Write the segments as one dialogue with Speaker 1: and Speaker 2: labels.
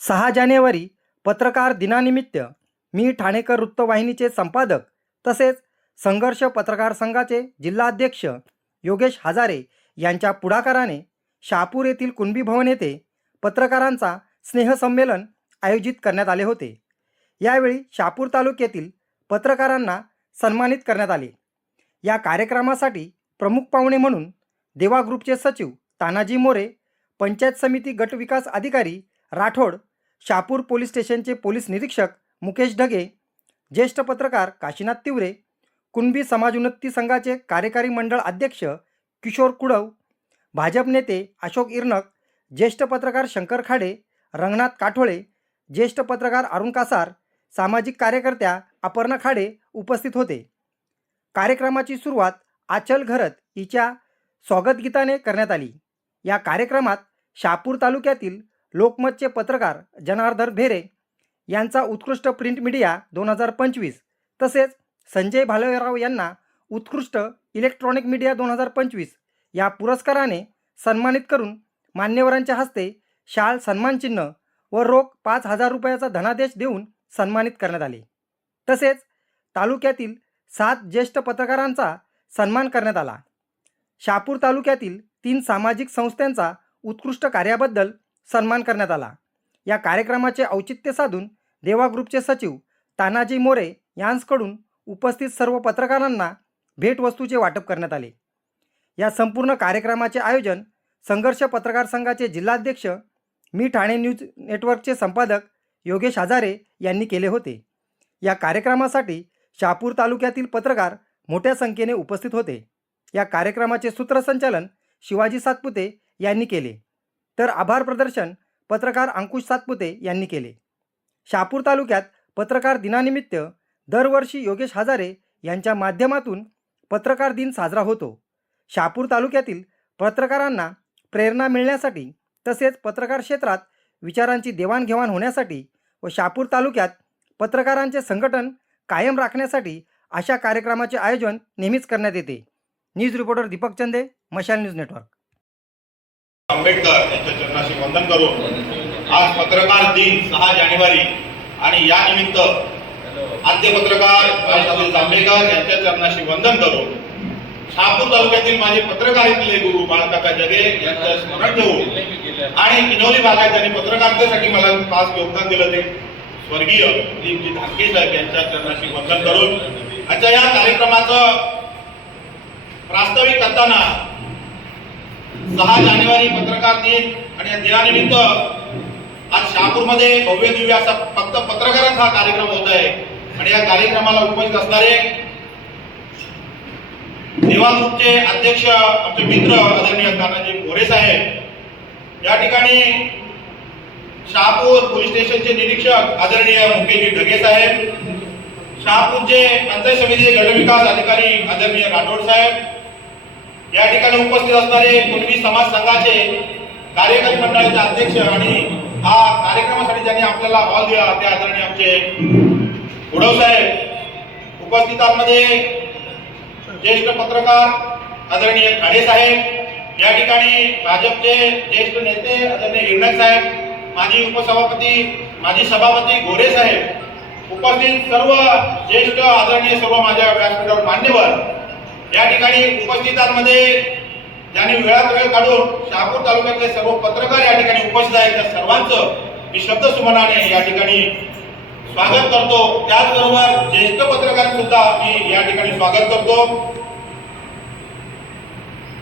Speaker 1: सहा जानेवारी पत्रकार दिनानिमित्त मी ठाणेकर वृत्तवाहिनीचे संपादक तसेच संघर्ष पत्रकार संघाचे जिल्हाध्यक्ष योगेश हजारे यांच्या पुढाकाराने शहापूर येथील कुणबी भवन येथे पत्रकारांचा स्नेहसंमेलन आयोजित करण्यात आले होते. यावेळी शहापूर तालुक्यातील पत्रकारांना सन्मानित करण्यात आले. या कार्यक्रमासाठी प्रमुख पाहुणे म्हणून देवा ग्रुपचे सचिव तानाजी मोरे पंचायत समिती गटविकास अधिकारी राठोड शापूर पोलीस स्टेशनचे पोलीस निरीक्षक मुकेश ढगे ज्येष्ठ पत्रकार काशीनाथ तिवरे कुणबी समाजोन्नती संघाचे कार्यकारी मंडळ अध्यक्ष किशोर कुडव भाजप नेते अशोक इर्नक ज्येष्ठ पत्रकार शंकर खाडे रंगनाथ काठोळे ज्येष्ठ पत्रकार अरुण कासार सामाजिक कार्यकर्त्या अपर्णा खाडे उपस्थित होते. कार्यक्रमाची सुरुवात आचल घरत हिच्या स्वागतगीताने करण्यात आली. या कार्यक्रमात शापूर तालुक्यातील लोकमतचे पत्रकार जनार्दन भेरे यांचा उत्कृष्ट प्रिंट मीडिया दोन हजार पंचवीस तसेच संजय भालेराव यांना उत्कृष्ट इलेक्ट्रॉनिक मीडिया दोन हजार पंचवीस या पुरस्काराने सन्मानित करून मान्यवरांच्या हस्ते शाल सन्मानचिन्ह व रोख पाच हजार रुपयाचा धनादेश देऊन सन्मानित करण्यात आले. तसेच तालुक्यातील सात ज्येष्ठ पत्रकारांचा सन्मान करण्यात आला. शहापूर तालुक्यातील तीन सामाजिक संस्थांचा उत्कृष्ट कार्याबद्दल सन्मान करण्यात आला. या कार्यक्रमाचे औचित्य साधून देवा ग्रुपचे सचिव तानाजी मोरे यांसकडून उपस्थित सर्व पत्रकारांना भेटवस्तूचे वाटप करण्यात आले. या संपूर्ण कार्यक्रमाचे आयोजन संघर्ष पत्रकार संघाचे जिल्हाध्यक्ष मी ठाणे न्यूज नेटवर्कचे संपादक योगेश हजारे यांनी केले होते. या कार्यक्रमासाठी शहापूर तालुक्यातील पत्रकार मोठ्या संख्येने उपस्थित होते. या कार्यक्रमाचे सूत्रसंचालन शिवाजी सातपुते यांनी केले. तर आभार प्रदर्शन पत्रकार अंकुश सातपुते यांनी केले. शहापूर तालुक्यात पत्रकार दिनानिमित्त दरवर्षी योगेश हजारे यांच्या माध्यमातून पत्रकार दिन साजरा होतो. शहापूर तालुक्यातील पत्रकारांना प्रेरणा मिळण्यासाठी तसेच पत्रकार क्षेत्रात विचारांची देवाणघेवाण होण्यासाठी व शहापूर तालुक्यात पत्रकारांचे संघटन कायम राखण्यासाठी अशा कार्यक्रमाचे आयोजन नेहमीच करण्यात येते. न्यूज रिपोर्टर दीपक चंदे मशाल न्यूज नेटवर्क.
Speaker 2: आंबेडकर यांच्या चरणाशी वंदन करून आज पत्रकार दिन सहा जानेवारी. आणि या निमित्त आद्य पत्रकार बाळासाहेब जांभेकर यांच्या चरणाशी वंदन करून शहापूर तालुक्यातील माझे पत्रकारितेतले गुरु बाळकाका जगे यांचं स्मरण ठेवून आणि किनवली भागात त्यांनी पत्रकारितेसाठी मला खास योगदान दिलं ते. स्वर्गीय दिलीपजी धाके साहेब यांच्या चरणाशी वंदन करून. आजच्या या कार्यक्रमाचं प्रास्ताविक करताना सहा जानेवारी पत्रकार दिन आणि या दिनानिमित्त आज शहापूरमध्ये भव्य दिव्य असा फक्त पत्रकारांचा हा कार्यक्रम होत आहे. आणि या कार्यक्रमाला उपस्थित असणारे देवा ग्रुपचे अध्यक्ष आमचे मित्र आदरणीय तानाजी मोरे साहेब या ठिकाणी शहापूर पोलीस स्टेशनचे निरीक्षक आदरणीय मुकेशजी ढगे साहेब शहापूरचे पंचायत समितीचे गटविकास अधिकारी आदरणीय राठोड साहेब या ठिकाणी उपस्थित असणारे कुणबी समाज संघाचे कार्यकारी मंडळाचे अध्यक्ष आणि हा कार्यक्रमासाठी ज्यांनी आपल्याला हॉल दिला ते आदरणीय आमचे उडव साहेब उपस्थितांमध्ये ज्येष्ठ पत्रकार आदरणीय खाडे साहेब या ठिकाणी भाजपचे ज्येष्ठ नेते आदरणीय हिरणक साहेब माजी उपसभापती माजी सभापती गोरे साहेब उपस्थित सर्व ज्येष्ठ आदरणीय सर्व माझ्या व्यासपीठावर मान्यवर या ठिकाणी उपस्थितांमध्ये ज्यांनी वेळात वेळ काढून शहापूर तालुक्यातले सर्व पत्रकार या ठिकाणी उपस्थित आहेत त्या सर्वांचं मी शब्द सुमनाने या ठिकाणी स्वागत करतो. त्याचबरोबर ज्येष्ठ पत्रकार सुद्धा मी या ठिकाणी स्वागत करतो.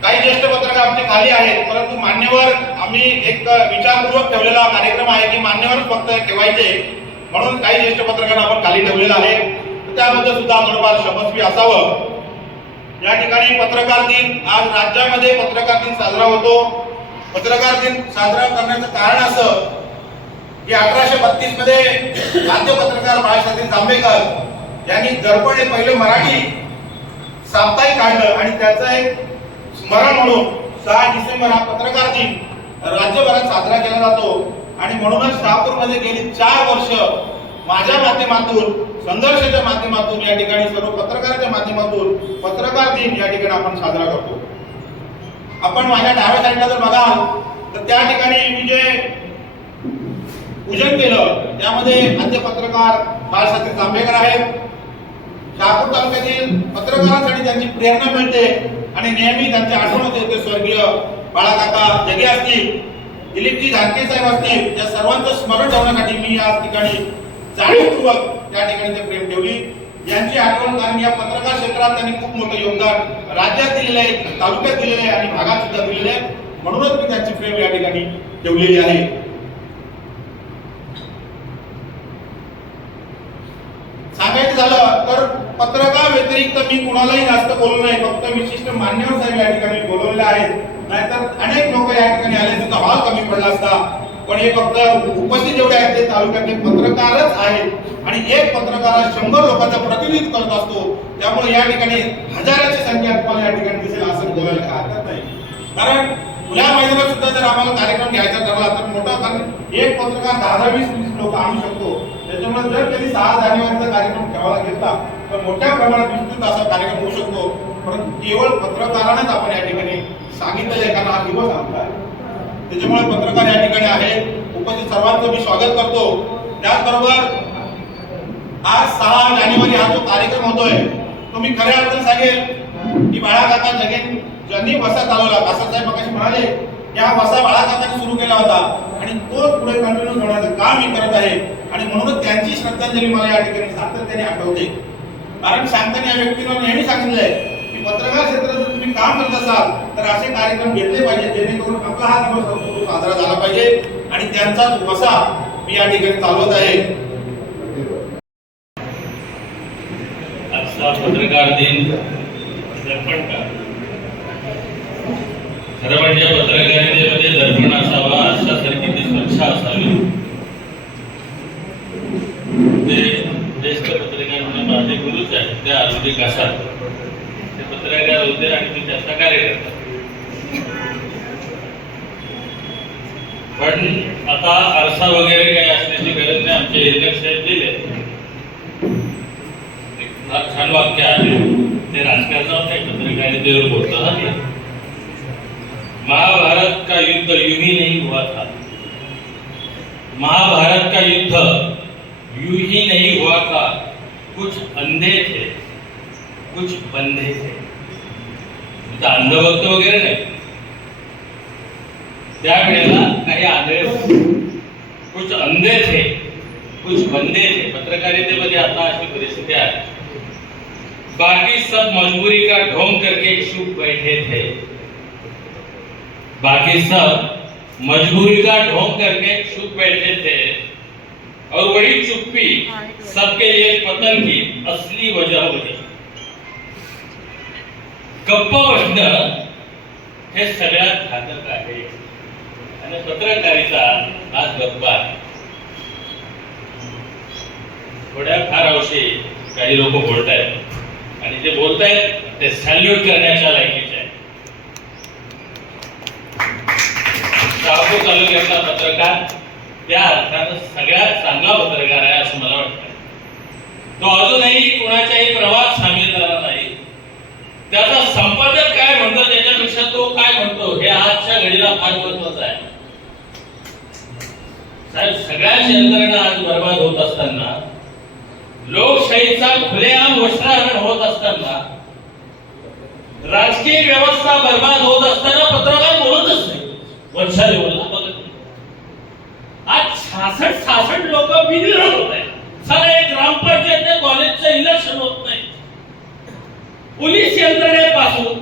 Speaker 2: काही ज्येष्ठ पत्रकार आमचे खाली आहेत परंतु मान्यवर आम्ही एक विचारपूर्वक ठेवलेला कार्यक्रम आहे की मान्यवर फक्त ठेवायचे. म्हणून काही ज्येष्ठ पत्रकार आपण खाली ठेवलेला आहे. त्याबद्दल सुद्धा थोडंफार शपथवी असावं. या ठिकाणी पत्रकार दिन आज राज्यामध्ये पत्रकार दिन साजरा होतो. पत्रकार दिन साजरा करण्याचं कारण असं की अठराशे बत्तीसमध्ये राज्य पत्रकार बाळासाहेब जांभेकर यांनी दर्पण हे पहिले मराठी साप्ताहिक काढलं आणि त्याचं एक स्मरण म्हणून सहा डिसेंबर हा पत्रकार दिन राज्यभरात साजरा केला जातो. आणि म्हणूनच शहापूरमध्ये गेली चार वर्ष माझ्या माध्यमातून संघर्षाच्या माध्यमातून या ठिकाणी सर्व पत्रकाराच्या माध्यमातून पत्रकार दिन या ठिकाणी आपण साजरा करतो. आपण माझ्या डाव्या साईडला जर बघाल तर त्या ठिकाणी मी जे पूजन केलं त्यामध्ये आद्य पत्रकार बाळशास्त्री जांभेकर आहेत. शहापूर तालुक्यातील पत्रकारांसाठी त्यांची प्रेरणा मिळते आणि नेहमी त्यांची आठवण होते ते स्वर्गीय बाळाकाका जगे असतील दिलीपजी धानके साहेब असतील या सर्वांचं स्मरण ठेवण्यासाठी मी या ठिकाणी जाणीवपूर्वक त्या ठिकाणी ते प्रेम ठेवली. यांची आठवण कारण या पत्रकार क्षेत्रात त्यांनी खूप मोठं योगदान राज्यात दिलेलं आहे तालुक्यात दिलेलं आहे आणि भागात सुद्धा दिलेलं आहे. म्हणूनच मी त्यांची प्रेम या ठिकाणी ठेवलेली आहे. सांगायचं झालं तर पत्रकार व्यतिरिक्त मी कुणालाही जास्त बोललो नाही फक्त विशिष्ट मान्यवर साहेब या ठिकाणी बोलवलेले आहेत. नाहीतर अनेक लोक या ठिकाणी आले तिथं हॉल कमी पडला असता. पण हे फक्त उपस्थित जेवढे आहेत ते तालुक्यातले पत्रकारच आहेत. आणि एक पत्रकार शंभर लोकांचा प्रतिनिधित्व करत असतो. त्यामुळे या ठिकाणी हजाराची संख्या तुम्हाला या ठिकाणी दिसेल असं बोलायला काय हरकत नाही. कारण खुल्या मैदानात सुद्धा जर आम्हाला कार्यक्रम घ्यायचा ठरला तर मोठा कारण एक पत्रकार दहा दहा वीस वीस लोक आणू शकतो. त्याच्यामुळे जर कधी सहा जानेवारीचा कार्यक्रम ठेवायला घेतला तर मोठ्या प्रमाणात विस्तृत असा कार्यक्रम होऊ शकतो. परंतु केवळ पत्रकारांनाच आपण या ठिकाणी सांगितलेलं आहे कारण हा दिवस आपला आहे. त्याच्यामुळे पत्रकार या ठिकाणी आहेत. उपस्थित सर्वांचं मी स्वागत करतो. त्याचबरोबर आज सहा जानेवारी हा जो कार्यक्रम होतोय तो मी खऱ्या अर्थ सांगेल की बाळाकाका जगेन ज्यांनी वसा चालवला बासासाहेब मगाशी म्हणाले या वसा बाळाकाकांनी सुरू केला होता आणि तो पुढे कंटिन्यू ठेवण्याचं काम मी करत आहे. आणि म्हणूनच त्यांची श्रद्धांजली मला या ठिकाणी सातत्याने आठवते. कारण सांगताना या व्यक्तीनं नेहमी सांगितलंय की पत्रकार क्षेत्रात जर तुम्ही काम करत असाल तर असे कार्यक्रम घेतले पाहिजे जेणेकरून आपला हा दिवस संस्कृती साजरा झाला पाहिजे आणि त्यांचाच वसा मी या ठिकाणी चालवत आहे.
Speaker 3: आजचा पत्रकार दिन दर्पण का? खरं म्हणजे पत्रकारितेमध्ये दर्पण असावा अशासारखी ती स्वच्छ असावी. ते ज्येष्ठ पत्रकार म्हणून माझे गुरुच आहेत त्या आरोग्य कासार आणि पण आता आरसा वगैरे काही असण्याची गरज नाही. आमचे दिले. फार छान वाक्य ते पत्रकारितेवर महाभारत का युद्ध यूँ ही नहीं हुआ था? महाभारत का युद्ध यूँ ही नहीं हुआ था? कुछ अंधे थे, कुछ बंधे थे। वगैरे नाही. त्यावेळेला काही आंधळे कुछ अंधे थे कुछ बंदे थे. पत्रकारितेमध्ये आता अशी परिस्थिती आहे. बाकी सब मजबूरी का ढोंग करके चुप बैठे थे. बाकी सब मजबूरी का ढोंग करके चुप बैठे थे. और वही चुप्पी सबके लिए पतन की असली वजह होती गप्प बसणं हे सगळ्यात घातक आहे. आणि पत्रकारिता आज गप्प आहे. थोड्या फार अंशी काही लोक बोलत आहेत आणि जे बोलत आहेत ते सॅल्यूट करण्याच्या लायकीचे आहे शहापूर तालुक्यातला पत्रकार त्या अर्थानं सगळ्यात चांगला पत्रकार आहे असं मला वाटतं तो अजूनही कुणाच्याही प्रवास सामील झाला त्याचा संपादक काय म्हणतो त्याच्यापेक्षा तो काय म्हणतो हे आजच्या घडीला फार महत्वाचं आहे. साहेब सगळ्याच यंत्रणा आज बर्बाद होत असताना लोकशाहीचा खुलेआम वस्त्राहरण होत असताना राजकीय व्यवस्था बर्बाद होत असताना पत्रकार बोलतच नाही. वर्षा लेवलला बघत नाही. आज छासष्ट सहासष्ट लोक बिनविरोध होत आहेत. एक ग्रामपंचायत कॉलेजचं इलेक्शन होत पोलीस यंत्रणेपासून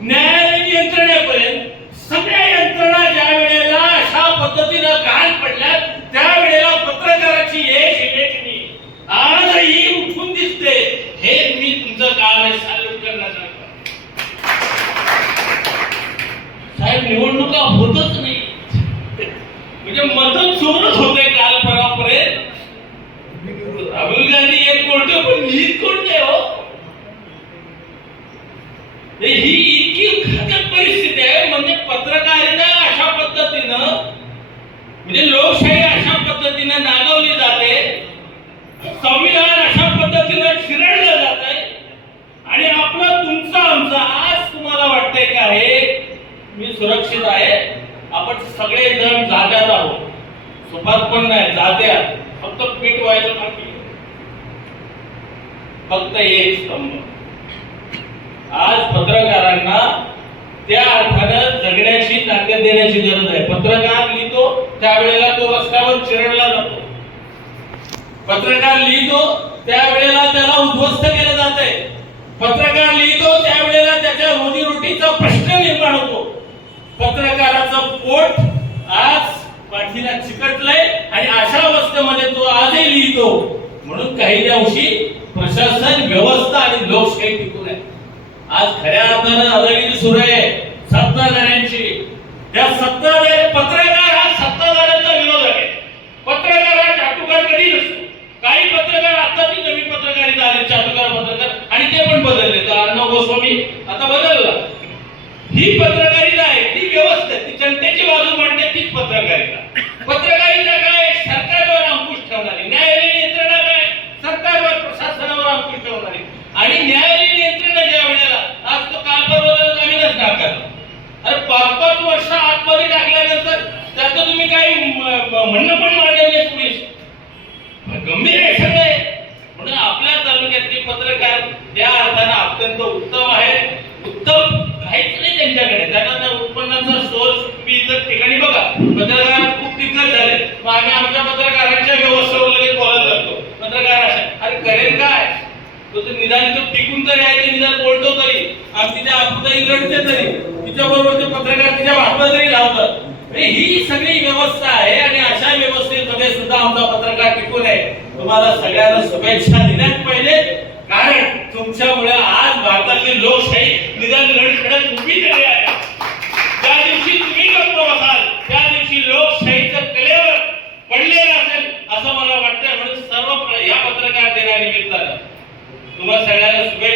Speaker 3: न्यायालयीन यंत्रणेपर्यंत सगळ्या यंत्रणा ज्या वेळेला अशा पद्धतीनं घाण ही इतकी घटक परिस्थिती आहे म्हणजे पत्रकारिता अशा पद्धतीनं म्हणजे लोकशाही अशा पद्धतीनं नागवली जाते संविधान अशा पद्धतीनं शिरडलं जात आहे आणि आपलं तुमचा आमचा आज तुम्हाला वाटतंय का हे मी सुरक्षित आहे आपण सगळे जण जात्यात आहोत. सुपात पण नाही जात्या फक्त पीठ व्हायचं बाकी फक्त एक स्तंभ. आज पत्रकारांना त्या अर्थानं जगण्याची ताकद देण्याची गरज आहे. पत्रकार लिहितो त्यावेळेला तो रस्त्यावर चिरडला जातो. पत्रकार लिहितो त्यावेळेला त्याला उद्ध्वस्त केलं जात आहे पत्रकार लिहितो त्यावेळेला त्याच्या रोजीरोटीचा प्रश्न निर्माण होतो. पत्रकाराचं पोट आज पाठीला चिकटलंय आणि अशा अवस्थेमध्ये तो आजही लिहितो. म्हणून काही अंशी प्रशासन व्यवस्था आणि लोकशाही आज खऱ्या अर्थानं अदागिरी सुरू आहे. सत्ताधाऱ्यांची. त्या सत्ताधारी पत्रकार हा सत्ताधाऱ्यांचा विरोध आहे. पत्रकार हा चाटुकार कधी नसतो. काही पत्रकार आता ती नवीन पत्रकारिता आले चाटुकार पत्रकार आणि ते पण बदलले. तर अर्णव गोस्वामी आता बदलला. ही पत्रकारिता आहे ती व्यवस्था ती जनतेची बाजू मांडते तीच पत्रकारिता. पत्रकारिता काय? सरकारवर अंकुश ठेवणारी. न्यायालयीन यंत्रणा काय? सरकारवर प्रशासनावर अंकुश ठेवणारी. आणि न्याय यंत्रणा ज्या वेळेला आज तो काल परवा नवीनच नाकारला अरे पाच पाच वर्ष आतमध्ये टाकल्यानंतर त्याचं तुम्ही काही म्हणणं पण मांडलं नाही पोलीस गंभीर आहे सगळं. आहे. म्हणून आपल्या तालुक्यातली पत्रकार त्या अर्थानं अत्यंत उत्तम आहे. उत्तम काहीच नाही त्यांच्याकडे. त्यांना त्या उत्पन्नाचा सोर्स तुम्ही इतर ठिकाणी बघा. पत्रकार खूप तिखट झाले. मग आम्ही आमच्या पत्रकारांच्या व्यवस्थेवर लगेच बोलत लागतो पत्रकार अशा अरे करेल काय? तो तर निदान तो टिकून तरी आहे ते निदान बोलतो तरी. आमची तिच्या आपण रडते तरी. तुमच्या बरोबर ते पत्रकार तिच्या बाजूला ही सगळी व्यवस्था आहे आणि अशा व्यवस्थेमध्ये सुद्धा आमचा पत्रकार टिकून आहे. तुम्हाला सगळ्यांना शुभेच्छा दिल्याच पाहिजे. कारण तुमच्यामुळे आज भारतातली लोकशाही निदान लढखडत उभी झाली आहे. ज्या दिवशी तुम्ही करतो असाल त्या दिवशी लोकशाहीचं कलेवर पडलेलं असेल असं मला वाटतंय. म्हणून सर्व या पत्रकार दिनानिमित्तानं तुम्हाला सगळ्यांना शुभेच्छा